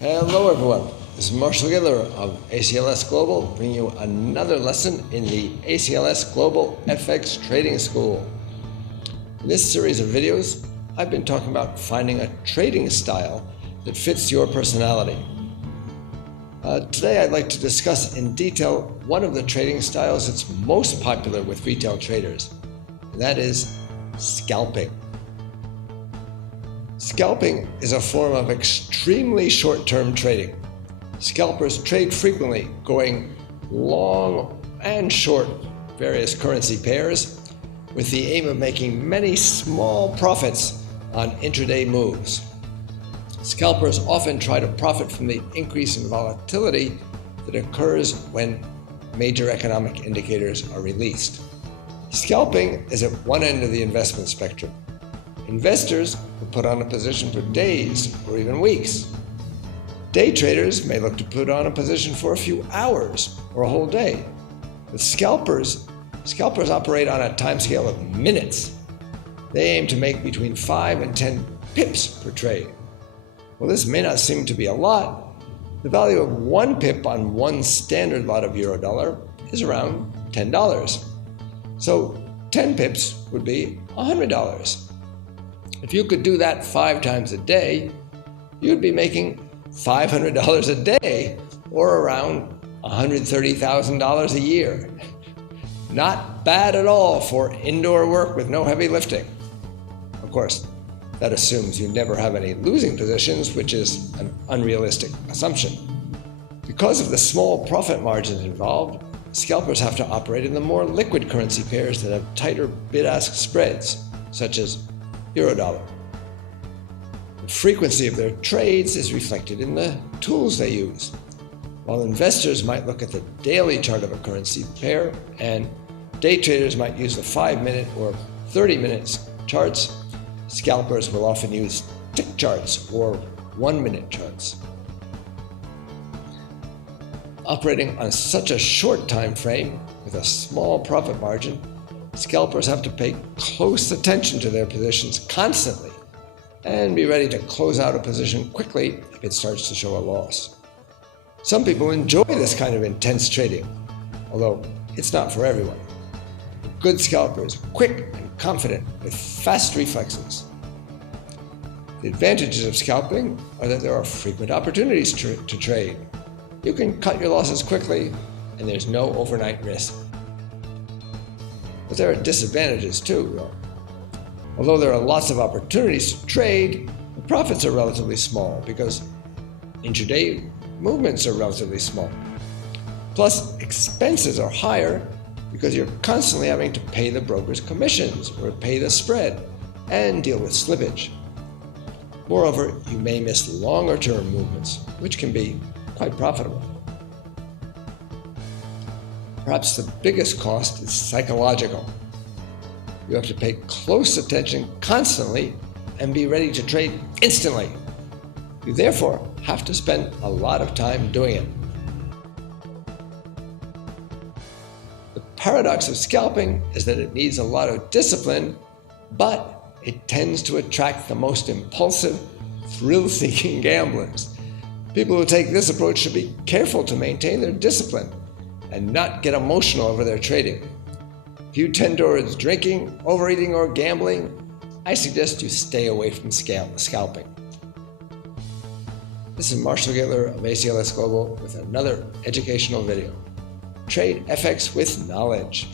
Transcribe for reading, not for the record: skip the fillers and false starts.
Hello everyone, this is Marshall Gidler of ACLS Global bringing you another lesson in the ACLS Global FX Trading School. In this series of videos, I've been talking about finding a trading style that fits your personality. Today I'd like to discuss in detail one of the trading styles that's most popular with retail traders, and that is scalping. Scalping is a form of extremely short-term trading. Scalpers trade frequently, going long and short various currency pairs with the aim of making many small profits on intraday moves. Scalpers often try to profit from the increase in volatility that occurs when major economic indicators are released. Scalping is at one end of the investment spectrum. Investors will put on a position for days or even weeks. Day traders may look to put on a position for a few hours or a whole day. With scalpers operate on a timescale of minutes. They aim to make between 5 and 10 pips per trade. While this may not seem to be a lot, the value of 1 pip on one standard lot of euro-dollar is around $10. So 10 pips would be $100. If you could do that 5 times a day, you'd be making $500 a day, or around $130,000 a year. Not bad at all for indoor work with no heavy lifting. Of course, that assumes you never have any losing positions, which is an unrealistic assumption. Because of the small profit margins involved, scalpers have to operate in the more liquid currency pairs that have tighter bid-ask spreads, such as euro-dollar. The frequency of their trades is reflected in the tools they use. While investors might look at the daily chart of a currency pair and day traders might use the 5-minute or 30-minute charts, scalpers will often use tick charts or 1-minute charts. Operating on such a short time frame with a small profit margin, scalpers have to pay close attention to their positions constantly and be ready to close out a position quickly if it starts to show a loss. Some people enjoy this kind of intense trading, although it's not for everyone. A good scalper is quick and confident with fast reflexes. The advantages of scalping are that there are frequent opportunities to trade. You can cut your losses quickly and there's no overnight risk. But there are disadvantages too, though. Although there are lots of opportunities to trade, the profits are relatively small because intraday movements are relatively small. Plus, expenses are higher because you're constantly having to pay the broker's commissions or pay the spread and deal with slippage. Moreover, you may miss longer-term movements, which can be quite profitable. Perhaps the biggest cost is psychological. You have to pay close attention constantly and be ready to trade instantly. You therefore have to spend a lot of time doing it. The paradox of scalping is that it needs a lot of discipline, but it tends to attract the most impulsive, thrill-seeking gamblers. People who take this approach should be careful to maintain their discipline and not get emotional over their trading. If you tend towards drinking, overeating, or gambling, I suggest you stay away from scalping. This is Marshall Gidler of ACLS Global with another educational video. Trade FX with knowledge.